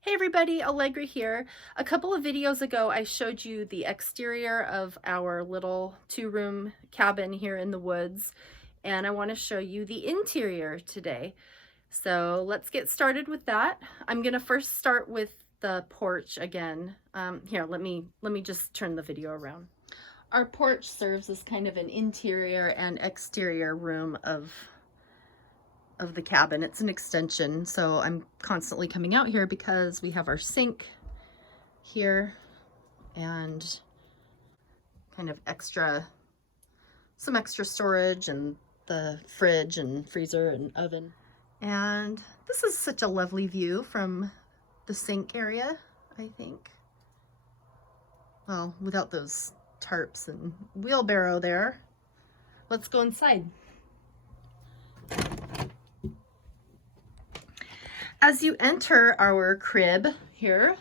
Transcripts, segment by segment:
Hey everybody, Allegra here. A couple of videos ago I showed you the exterior of our little two-room cabin here in the woods, and I want to show you the interior today. So let's get started with that. I'm going to first start with the porch again. Here, let me just turn the video around. Our porch serves as kind of an interior and exterior room of the cabin. It's an extension, so I'm constantly coming out here because we have our sink here and kind of some extra storage, and the fridge and freezer and oven. And this is such a lovely view from the sink area, I think. Well, without those tarps and wheelbarrow there. Let's go inside. As you enter our crib here,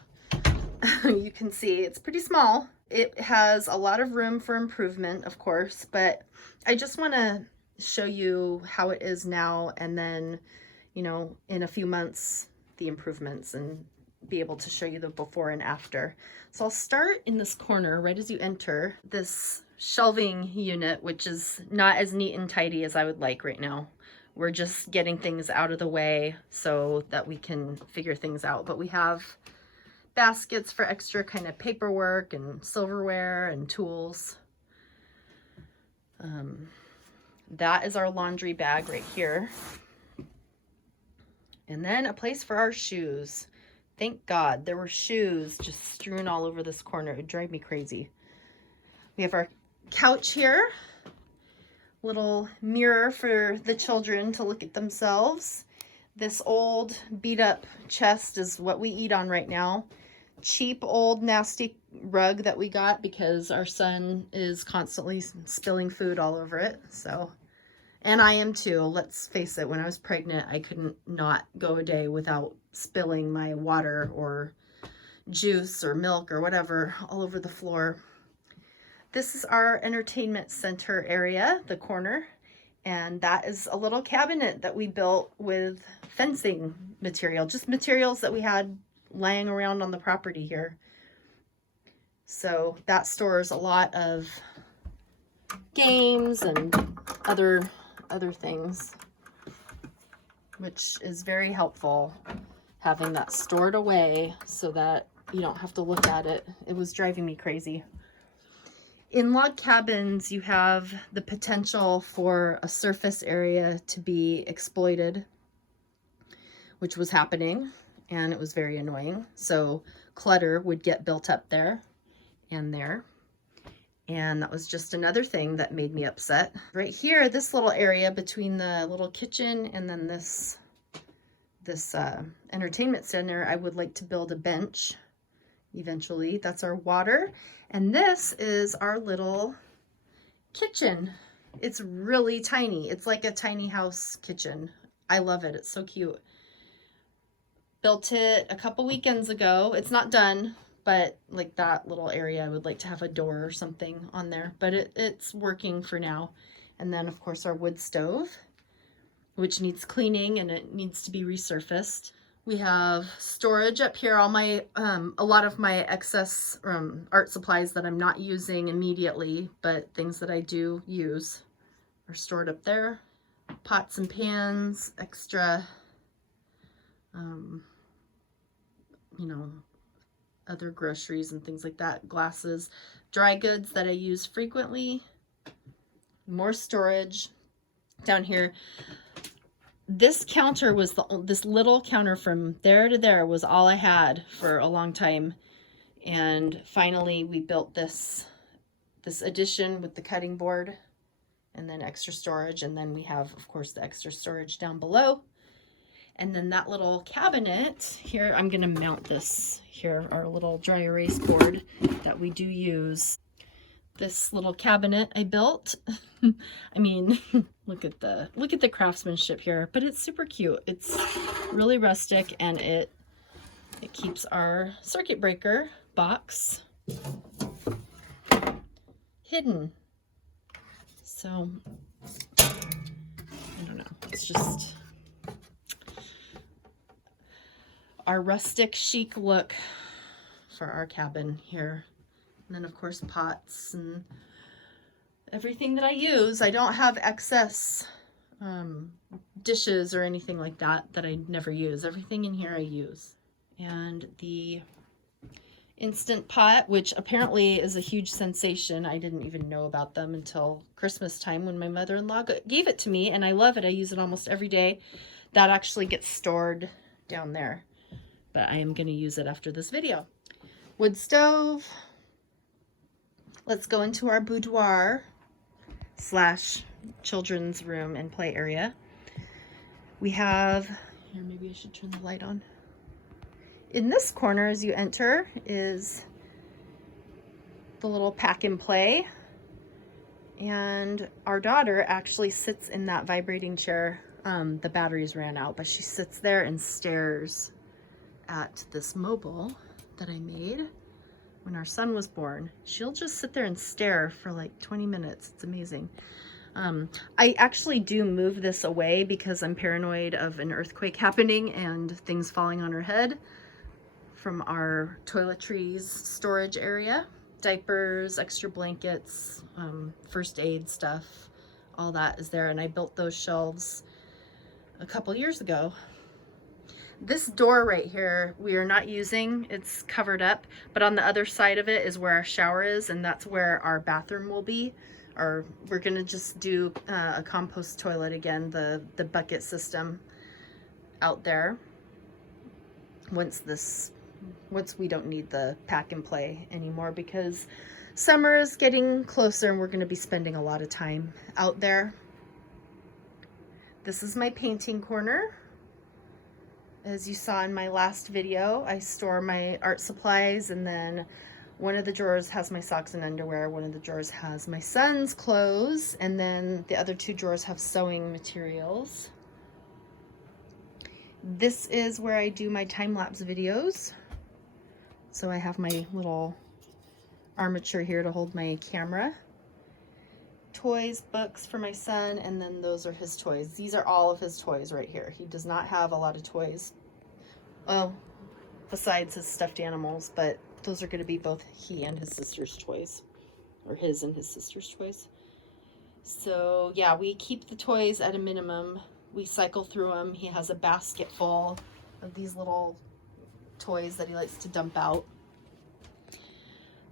you can see it's pretty small. It has a lot of room for improvement, of course, but I just want to show you how it is now, and then, you know, in a few months, the improvements, and be able to show you the before and after. So I'll start in this corner right as you enter this shelving unit, which is not as neat and tidy as I would like right now. We're just getting things out of the way so that we can figure things out. But we have baskets for extra kind of paperwork and silverware and tools. That is our laundry bag right here. And then a place for our shoes. Thank God there were shoes just strewn all over this corner. It would drive me crazy. We have our couch here. Little mirror for the children to look at themselves. This old beat up chest is what we eat on right now. Cheap old nasty rug that we got because our son is constantly spilling food all over it. So, and I am too. Let's face it, when I was pregnant, I couldn't not go a day without spilling my water or juice or milk or whatever all over the floor. This is our entertainment center area, the corner, and that is a little cabinet that we built with fencing material, just materials that we had laying around on the property here. So that stores a lot of games and other things, which is very helpful, having that stored away so that you don't have to look at it. It was driving me crazy. In log cabins, you have the potential for a surface area to be exploited, which was happening, and it was very annoying. So clutter would get built up there and there. And that was just another thing that made me upset. Right here, this little area between the little kitchen and then this entertainment center, I would like to build a bench eventually. That's our water. And this is our little kitchen. It's really tiny. It's like a tiny house kitchen. I love it. It's so cute. Built it a couple weekends ago. It's not done, but like that little area, I would like to have a door or something on there, but it's working for now. And then of course our wood stove, which needs cleaning and it needs to be resurfaced. We have storage up here. All my, a lot of my excess art supplies that I'm not using immediately, but things that I do use are stored up there. Pots and pans, extra, you know, other groceries and things like that. Glasses, dry goods that I use frequently. More storage down here. This counter was this little counter from there to there was all I had for a long time. And finally we built this addition with the cutting board and then extra storage. And then we have, of course, the extra storage down below. And then that little cabinet here, I'm going to mount this here, our little dry erase board that we do use. This little cabinet I built. I mean, look at the craftsmanship here, but it's super cute. It's really rustic, and it keeps our circuit breaker box hidden. So I don't know. It's just our rustic chic look for our cabin here. And then of course pots and everything that I use. I don't have excess dishes or anything like that I never use. Everything in here I use. And the Instant Pot, which apparently is a huge sensation. I didn't even know about them until Christmas time when my mother-in-law gave it to me, and I love it. I use it almost every day. That actually gets stored down there, but I am going to use it after this video. Wood stove. Let's go into our boudoir slash children's room and play area. We have, here, maybe I should turn the light on. In this corner as you enter is the little pack and play, and our daughter actually sits in that vibrating chair. The batteries ran out, but she sits there and stares at this mobile that I made when our son was born. She'll just sit there and stare for like 20 minutes. It's amazing. I actually do move this away because I'm paranoid of an earthquake happening and things falling on her head from our toiletries storage area. Diapers, extra blankets, first aid stuff, all that is there. And I built those shelves a couple years ago. This door right here we are not using. It's covered up, but on the other side of it is where our shower is, and that's where our bathroom will be. Or we're gonna just do a compost toilet again, the bucket system out there once we don't need the pack and play anymore, because summer is getting closer and we're going to be spending a lot of time out there. This is my painting corner. As you saw in my last video, I store my art supplies, and then one of the drawers has my socks and underwear, one of the drawers has my son's clothes, and then the other two drawers have sewing materials. This is where I do my time-lapse videos. So I have my little armature here to hold my camera. Toys, books for my son, and then those are his toys. These are all of his toys right here. He does not have a lot of toys, well, besides his stuffed animals, but those are going to be both he and his sister's toys, or his and his sister's toys. So yeah, we keep the toys at a minimum. We cycle through them. He has a basket full of these little toys that he likes to dump out.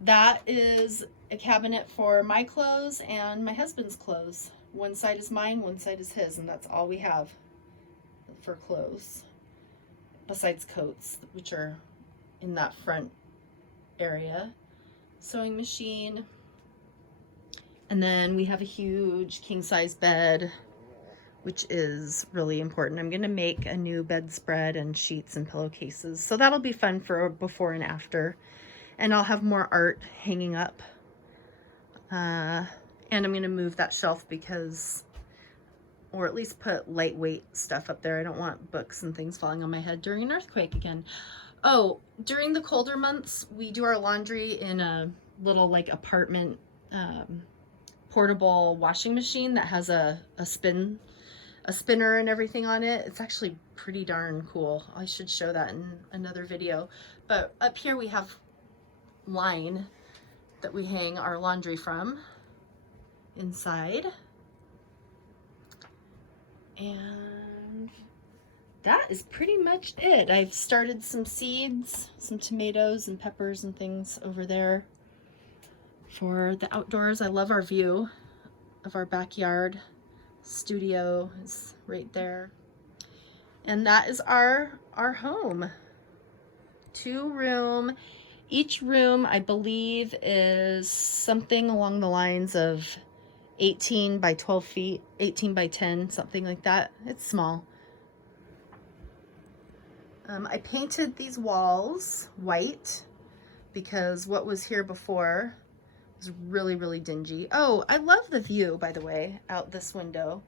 That is a cabinet for my clothes and my husband's clothes. One side is mine, one side is his, and that's all we have for clothes, besides coats, which are in that front area. Sewing machine. And then we have a huge king-size bed, which is really important. I'm going to make a new bedspread and sheets and pillowcases, so that'll be fun for before and after. And I'll have more art hanging up. And I'm going to move that shelf because, or at least put lightweight stuff up there. I don't want books and things falling on my head during an earthquake again. Oh, during the colder months, we do our laundry in a little like apartment portable washing machine that has a spinner and everything on it. It's actually pretty darn cool. I should show that in another video. But up here we have line that we hang our laundry from inside. And that is pretty much it. I've started some seeds, some tomatoes and peppers and things over there for the outdoors. I love our view of our backyard. Studio is right there. And that is our home. 2-room. Each room, I believe, is something along the lines of 18 by 12 feet, 18 by 10, something like that. It's small. I painted these walls white because what was here before was really, really dingy. Oh, I love the view, by the way, out this window.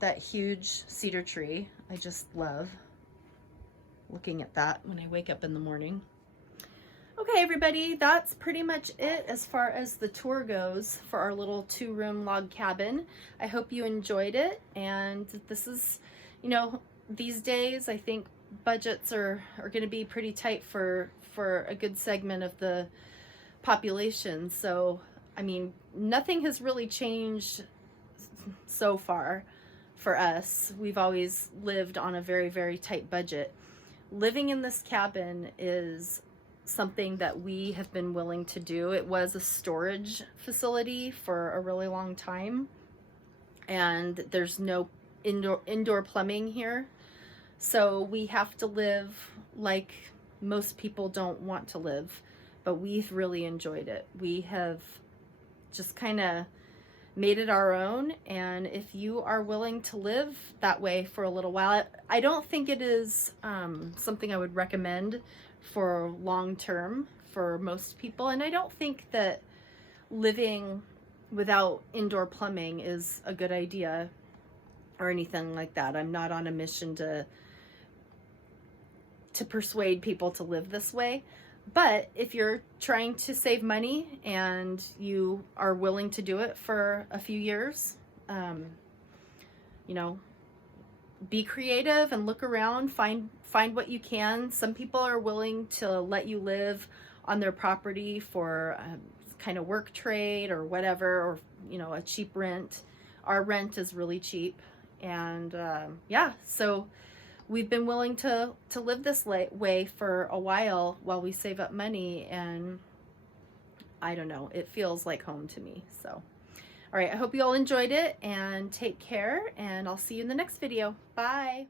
That huge cedar tree. I just love looking at that when I wake up in the morning. Okay, everybody, that's pretty much it as far as the tour goes for our little 2-room log cabin. I hope you enjoyed it, and this is, you know, these days I think budgets are going to be pretty tight for a good segment of the population. So, I mean, nothing has really changed so far for us. We've always lived on a very, very tight budget. Living in this cabin is something that we have been willing to do. It was a storage facility for a really long time, and there's no indoor plumbing here. So we have to live like most people don't want to live, but we've really enjoyed it. We have just kind of made it our own, and if you are willing to live that way for a little while, I don't think it is something I would recommend for long term for most people, and I don't think that living without indoor plumbing is a good idea or anything like that. I'm not on a mission to persuade people to live this way. But if you're trying to save money and you are willing to do it for a few years, you know, be creative and look around, find what you can. Some people are willing to let you live on their property for kind of work trade or whatever, or, you know, a cheap rent. Our rent is really cheap. And yeah, so we've been willing to live this way for a while we save up money, and I don't know, it feels like home to me. So, all right, I hope you all enjoyed it, and take care, and I'll see you in the next video. Bye.